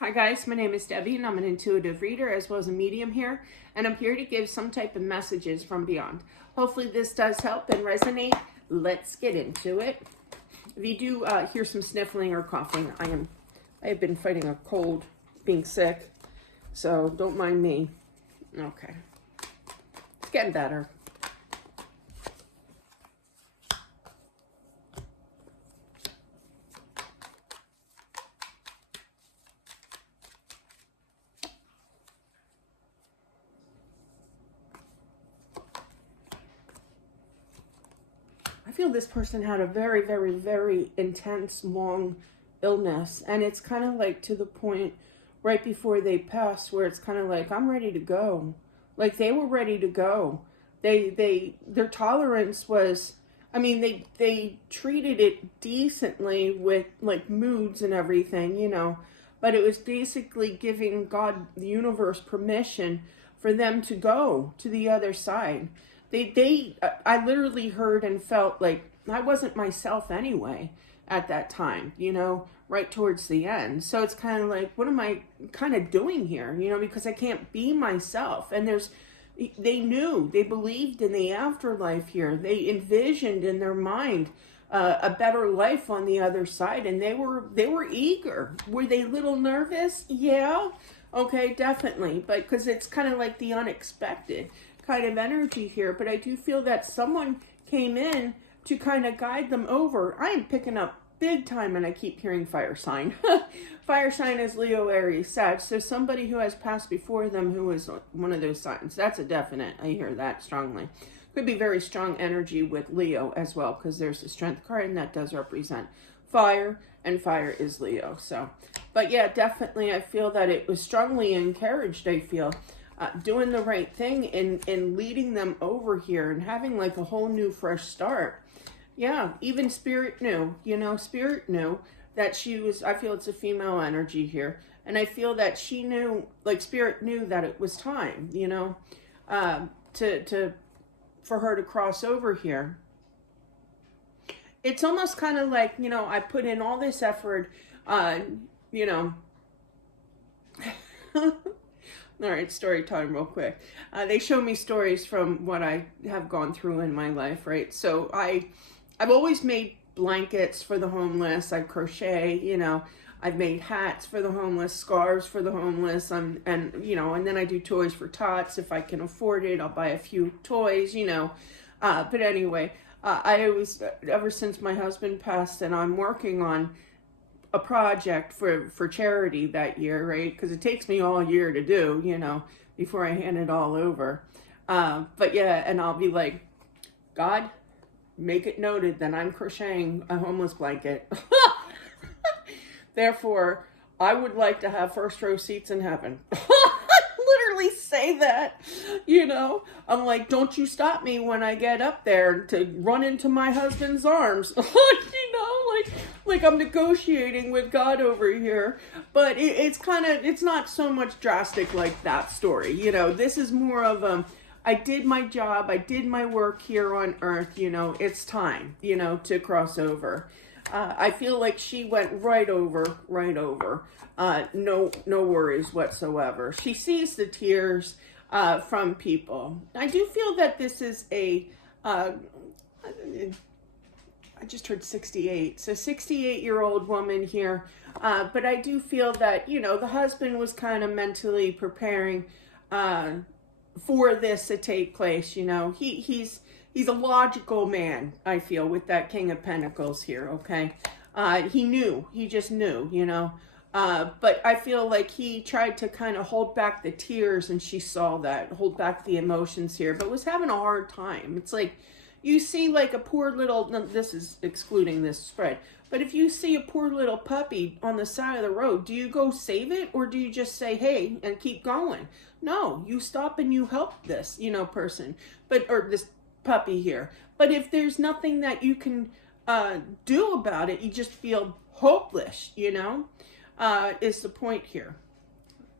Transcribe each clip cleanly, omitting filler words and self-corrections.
Hi guys, my name is Debbie and I'm an intuitive reader as well as a medium here, and I'm here to give some type of messages from beyond. Hopefully this does help and resonate. Let's get into it. If you do hear some sniffling or coughing, I have been fighting a cold, being sick, so don't mind me. Okay, it's getting better. I feel this person had a very, very, very intense, long illness. And it's kind of like to the point right before they passed where it's kind of like, I'm ready to go. Like they were ready to go. Their tolerance was, I mean, they treated it decently with like moods and everything, but it was basically giving God, the universe, permission for them to go to the other side. I literally heard and felt like I wasn't myself anyway at that time, right towards the end. So it's kind of like, what am I kind of doing here, because I can't be myself. And they knew, they believed in the afterlife here. They envisioned in their mind a better life on the other side, and they were eager. Were they a little nervous? Yeah. Okay, definitely. But because it's kind of like the unexpected kind of energy here, but I do feel that someone came in to kind of guide them over. I am picking up big time, and I keep hearing fire sign. Fire sign is Leo, Aries, Sag. So somebody who has passed before them who is one of those signs. That's a definite. I hear that strongly. Could be very strong energy with Leo as well, because there's the strength card, and that does represent fire, and fire is Leo. So, but yeah, definitely I feel that it was strongly encouraged, I feel. Doing the right thing and leading them over here and having like a whole new fresh start. Yeah, even Spirit knew, Spirit knew that she was, I feel it's a female energy here. And I feel that she knew, like Spirit knew that it was time, for her to cross over here. It's almost kind of like, I put in all this effort, All right, story time real quick. They show me stories from what I have gone through in my life, right? So I've always made blankets for the homeless. I crochet, I've made hats for the homeless, scarves for the homeless, and then I do toys for tots. If I can afford it, I'll buy a few toys, But anyway, I always, ever since my husband passed, and I'm working on a project for charity that year, right? Because it takes me all year to do, before I hand it all over. But yeah, and I'll be like, God, make it noted that I'm crocheting a homeless blanket. Therefore, I would like to have first row seats in heaven. Literally say that, I'm like, don't you stop me when I get up there to run into my husband's arms. Like I'm negotiating with God over here. But it's not so much drastic like that story. This is more of I did my job, I did my work here on earth, it's time, to cross over. I feel like she went right over. No worries whatsoever. She sees the tears from people. I do feel that this is I just heard 68. So 68-year-old woman here. But I do feel that, the husband was kind of mentally preparing for this to take place. He's a logical man, I feel, with that King of Pentacles here, okay? He just knew, but I feel like he tried to kind of hold back the tears, and she saw that, hold back the emotions here, but was having a hard time. It's like, you see like a poor little, this is excluding this spread, but if you see a poor little puppy on the side of the road, do you go save it, or do you just say, hey, and keep going? No, you stop and you help this, person, or this puppy here. But if there's nothing that you can do about it, you just feel hopeless, is the point here.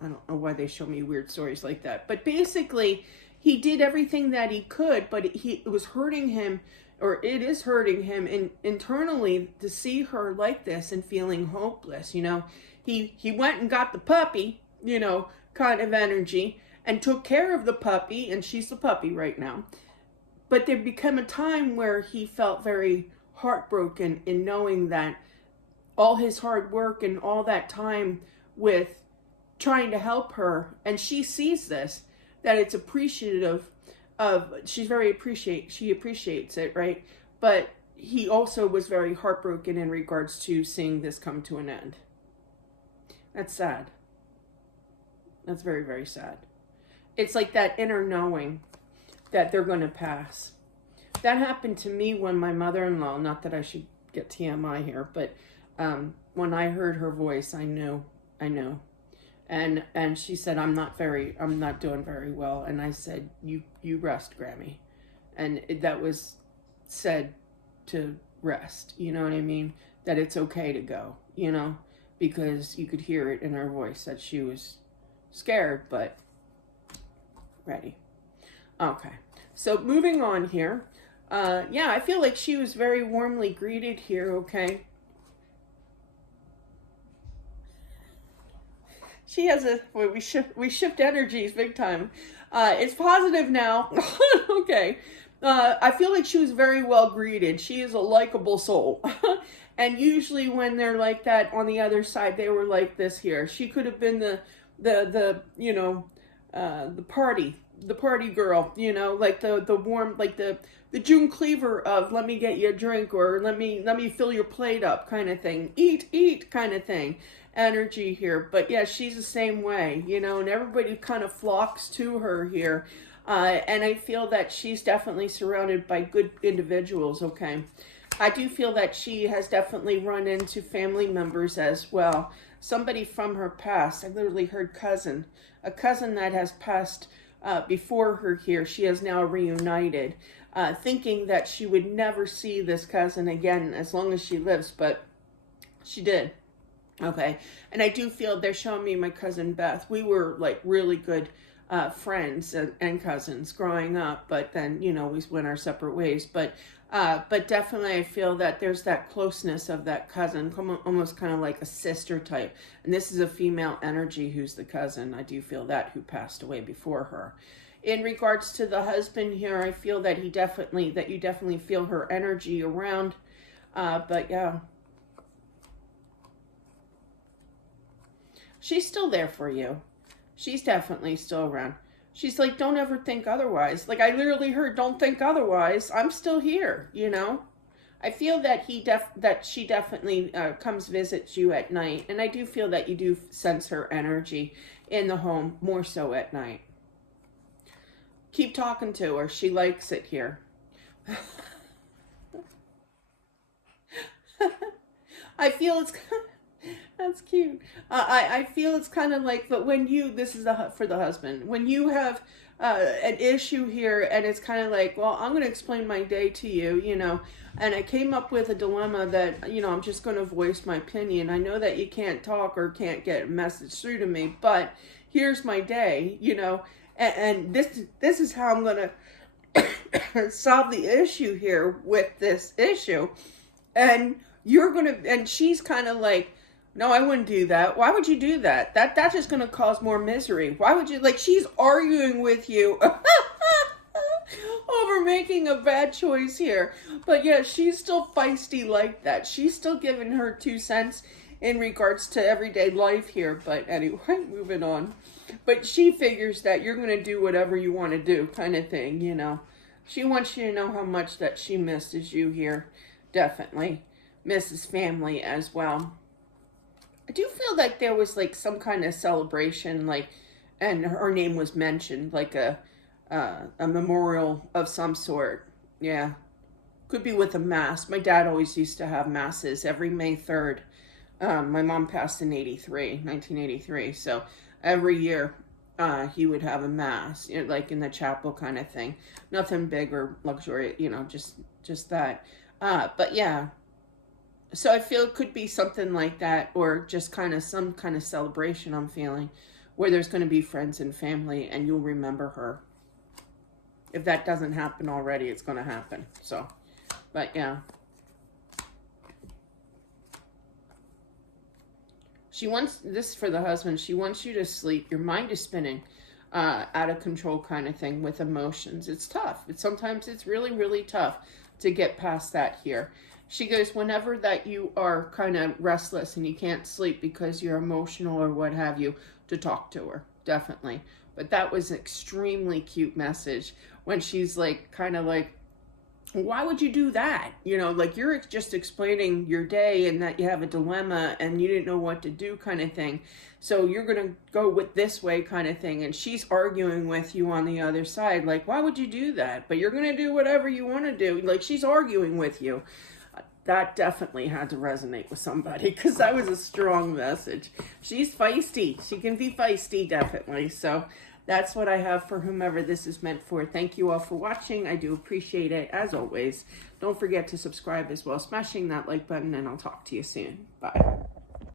I don't know why they show me weird stories like that. But basically, he did everything that he could, but it was hurting him, or it is hurting him internally to see her like this and feeling hopeless, he went and got the puppy, you know, kind of energy, and took care of the puppy, and she's the puppy right now. But there became a time where he felt very heartbroken in knowing that all his hard work and all that time with trying to help her, and she sees this, that it's appreciative of, she appreciates it, right? But he also was very heartbroken in regards to seeing this come to an end. That's sad. That's very, very sad. It's like that inner knowing that they're going to pass. That happened to me when my mother-in-law, not that I should get TMI here, but when I heard her voice, I knew. And she said, I'm not doing very well. And I said, you rest, Grammy. And that was said to rest, you know what I mean? That it's okay to go, you know, because you could hear it in her voice that she was scared, but ready. Okay, so moving on here. Yeah, I feel like she was very warmly greeted here, okay? She has we shift energies big time. It's positive now. Okay. I feel like she was very well greeted. She is a likable soul. And usually when they're like that on the other side, they were like this here. She could have been the you know, the party girl, you know, like the warm, like the June Cleaver of let me get you a drink, or let me fill your plate up kind of thing. Eat kind of thing. Energy here. But yeah, she's the same way, you know, and everybody kind of flocks to her here. And I feel that she's definitely surrounded by good individuals, okay? I do feel that she has definitely run into family members as well. Somebody from her past. I literally heard cousin. A cousin that has passed before her here. She has now reunited, thinking that she would never see this cousin again as long as she lives, but she did. Okay, and I do feel they're showing me my cousin Beth. We were like really good friends and cousins growing up, but then, you know, we went our separate ways. But definitely I feel that there's that closeness of that cousin, almost kind of like a sister type. And this is a female energy who's the cousin. I do feel that, who passed away before her. In regards to the husband here, I feel that you definitely feel her energy around. But yeah. She's still there for you. She's definitely still around. She's like, don't ever think otherwise. Like, I literally heard, don't think otherwise. I'm still here, you know? I feel that she definitely comes visits you at night. And I do feel that you do sense her energy in the home, more so at night. Keep talking to her. She likes it here. I feel it's... That's cute. I feel it's kind of like, but when this is for the husband, when you have an issue here and it's kind of like, well, I'm going to explain my day to you, you know, and I came up with a dilemma that, you know, I'm just going to voice my opinion. I know that you can't talk or can't get a message through to me, but here's my day, you know, and this is how I'm going to solve the issue here with this issue. And and she's kind of like, no, I wouldn't do that. Why would you do that? That's just going to cause more misery. Why would you, like, she's arguing with you over making a bad choice here. But yeah, she's still feisty like that. She's still giving her 2 cents in regards to everyday life here. But anyway, moving on. But she figures that you're going to do whatever you want to do, kind of thing, you know. She wants you to know how much that she misses you here. Definitely. Misses family as well. I do feel like there was like some kind of celebration, like, and her name was mentioned, like a memorial of some sort. Yeah, could be with a mass. My dad always used to have masses every May 3rd. My mom passed in 1983. So every year, he would have a mass, you know, like in the chapel kind of thing. Nothing big or luxurious, you know, just that. But yeah. So I feel it could be something like that, or just kind of some kind of celebration I'm feeling, where there's going to be friends and family and you'll remember her. If that doesn't happen already, it's going to happen. So, but yeah. She wants, this for the husband, she wants you to sleep. Your mind is spinning, out of control kind of thing with emotions. It's tough. Sometimes it's really, really tough to get past that here. She goes, whenever that you are kind of restless and you can't sleep because you're emotional or what have you, to talk to her, definitely. But that was an extremely cute message when she's like, kind of like, why would you do that? You know, like you're just explaining your day and that you have a dilemma and you didn't know what to do kind of thing. So you're going to go with this way kind of thing. And she's arguing with you on the other side. Like, why would you do that? But you're going to do whatever you want to do. Like she's arguing with you. That definitely had to resonate with somebody because that was a strong message. She's feisty. She can be feisty, definitely. So that's what I have for whomever this is meant for. Thank you all for watching. I do appreciate it, as always. Don't forget to subscribe as well, smashing that like button, and I'll talk to you soon. Bye.